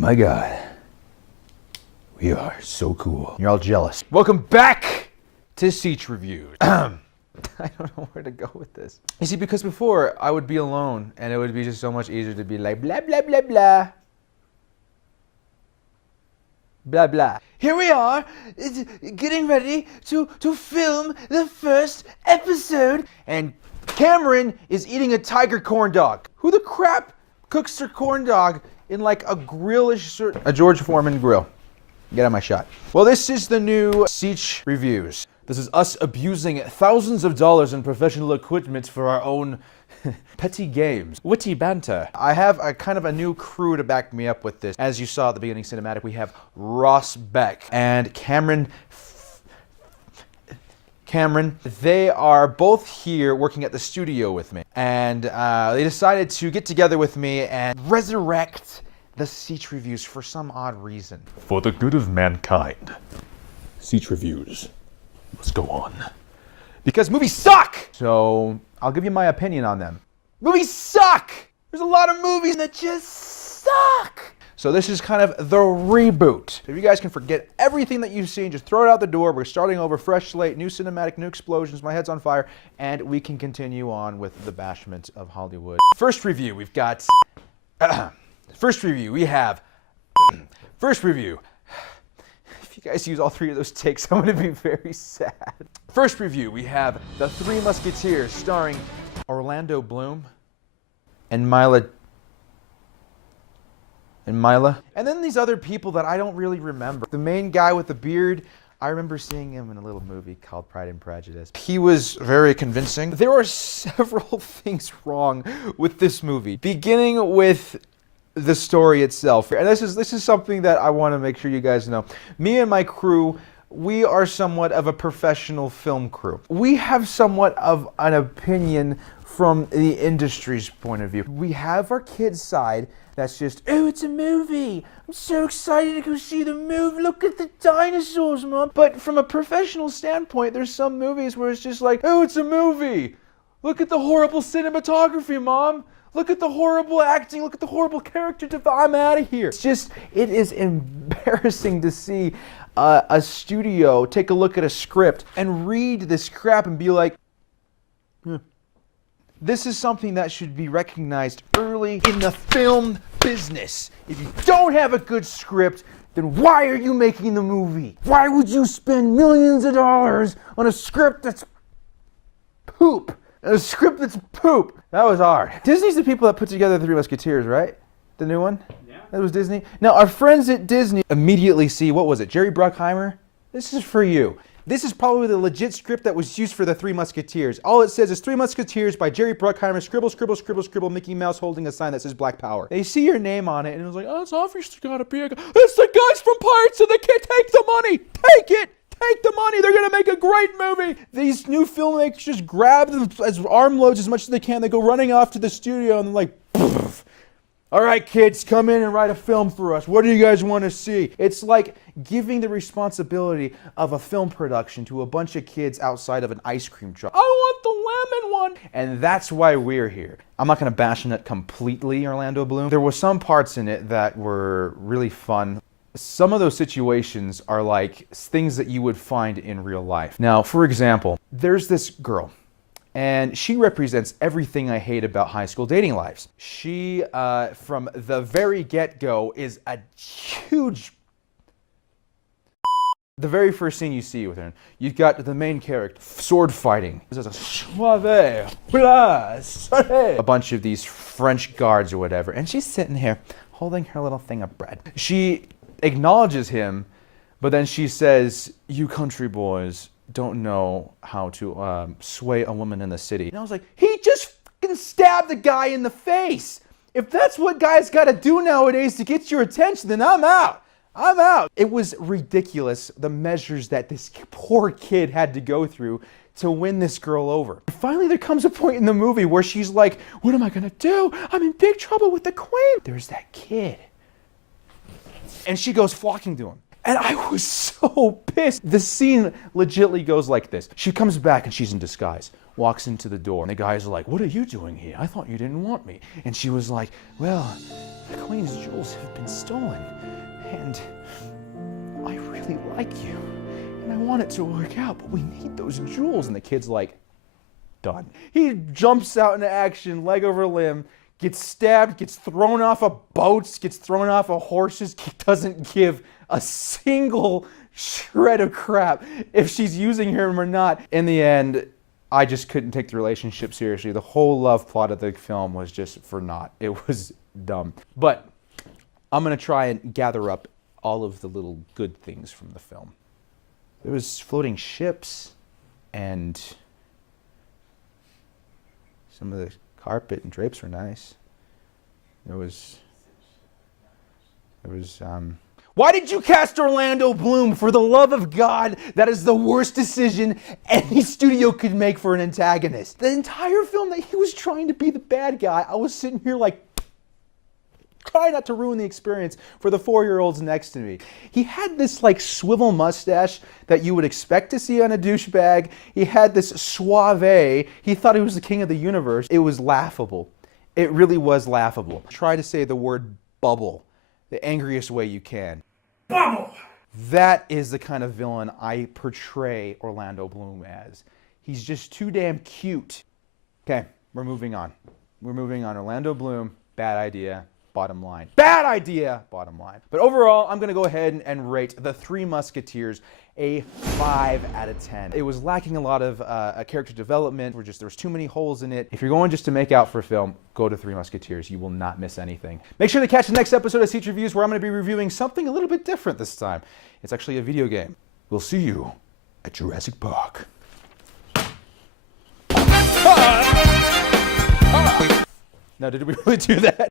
My God, we are so cool. You're all jealous. Welcome back to Siege Reviews. I don't know where to go with this. You see, because before I would be alone and it would be just so much easier to be like blah, blah, blah, blah. Blah, blah. Here we are, getting ready to film the first episode. And Cameron is eating a tiger corn dog. Who the crap cooks their corn dog in like a grillish, a George Foreman grill? Get out my shot. Well, this is the new Siege Reviews. This is us abusing thousands of dollars in professional equipment for our own petty games. Witty banter. I have a kind of a new crew to back me up with this. As you saw at the beginning cinematic, we have Ross Beck and Cameron. They are both here working at the studio with me. And they decided to get together with me and resurrect the Siege Reviews for some odd reason. For the good of mankind, Siege Reviews must go on. Because movies suck! So, I'll give you my opinion on them. Movies suck! There's a lot of movies that just suck! So this is kind of the reboot. So if you guys can forget everything that you've seen, just throw it out the door. We're starting over, fresh slate, new cinematic, new explosions, my head's on fire, and we can continue on with the bashment of Hollywood. First review, we've got... First review, we have... First review. If you guys use all three of those takes, I'm going to be very sad. First review, we have The Three Musketeers, starring Orlando Bloom and Mila. And then these other people that I don't really remember. The main guy with the beard, I remember seeing him in a little movie called Pride and Prejudice. He was very convincing. There are several things wrong with this movie, beginning with the story itself. And this is something that I want to make sure you guys know. Me and my crew, we are somewhat of a professional film crew. We have somewhat of an opinion from the industry's point of view. We have our kids' side that's just, oh, it's a movie. I'm so excited to go see the movie. Look at the dinosaurs, Mom. But from a professional standpoint, there's some movies where it's just like, oh, it's a movie. Look at the horrible cinematography, Mom. Look at the horrible acting. Look at the horrible character development. I'm out of here. It's just, it is embarrassing to see a studio take a look at a script and read this crap and be like, This is something that should be recognized early in the film business. If you don't have a good script, then why are you making the movie? Why would you spend millions of dollars on a script that's poop? A script that's poop. That was hard. Disney's the people that put together The Three Musketeers, right? The new one? Yeah. That was Disney. Now, our friends at Disney immediately see, what was it, Jerry Bruckheimer? This is for you. This is probably the legit script that was used for The Three Musketeers. All it says is Three Musketeers by Jerry Bruckheimer, scribble, scribble, scribble, scribble, Mickey Mouse holding a sign that says Black Power. They see your name on it, and it was like, oh, it's obviously gotta be a guy. It's the guys from Pirates of the Caribbean. Take the money! Take it! Take the money! They're gonna make a great movie! These new filmmakers just grab them as armloads as much as they can. They go running off to the studio, and they're like, poof. All right, kids, come in and write a film for us. What do you guys want to see? It's like giving the responsibility of a film production to a bunch of kids outside of an ice cream truck. I want the lemon one! And that's why we're here. I'm not going to bash on it completely, Orlando Bloom. There were some parts in it that were really fun. Some of those situations are like things that you would find in real life. Now, for example, there's this girl. And she represents everything I hate about high school dating lives. She, from the very get-go, is a huge... The very first scene you see with her, you've got the main character, sword fighting. There's a bunch of these French guards or whatever, and she's sitting here holding her little thing of bread. She acknowledges him, but then she says, you country boys don't know how to sway a woman in the city. And I was like, he just fucking stabbed the guy in the face. If that's what guys gotta do nowadays to get your attention, then I'm out. I'm out. It was ridiculous, the measures that this poor kid had to go through to win this girl over. And finally, there comes a point in the movie where she's like, what am I gonna do? I'm in big trouble with the queen. There's that kid. And she goes flocking to him. And I was so pissed. The scene legitimately goes like this. She comes back and she's in disguise, walks into the door. And the guys are like, what are you doing here? I thought you didn't want me. And she was like, well, the Queen's jewels have been stolen, and I really like you, and I want it to work out, but we need those jewels. And the kid's like, done. He jumps out into action, leg over limb, gets stabbed, gets thrown off of boats, gets thrown off of horses, doesn't give a single shred of crap if she's using him or not. In the end, I just couldn't take the relationship seriously. The whole love plot of the film was just for naught. It was dumb. But I'm going to try and gather up all of the little good things from the film. There was floating ships, and some of the carpet and drapes were nice. There was why did you cast Orlando Bloom? For the love of God, that is the worst decision any studio could make for an antagonist. The entire film that he was trying to be the bad guy, I was sitting here like, try not to ruin the experience for the 4-year-olds next to me. He had this like swivel mustache that you would expect to see on a douchebag. He had this suave. He thought he was the king of the universe. It was laughable. It really was laughable. Try to say the word bubble the angriest way you can. Bubble! That is the kind of villain I portray Orlando Bloom as. He's just too damn cute. Okay, we're moving on. We're moving on. Orlando Bloom, bad idea. Bottom line. Bad idea, bottom line. But overall, I'm going to go ahead and rate The Three Musketeers a 5 out of 10. It was lacking a lot of character development. There was too many holes in it. If you're going just to make out for film, go to Three Musketeers. You will not miss anything. Make sure to catch the next episode of Seach Reviews, where I'm going to be reviewing something a little bit different this time. It's actually a video game. We'll see you at Jurassic Park. Now, did we really do that?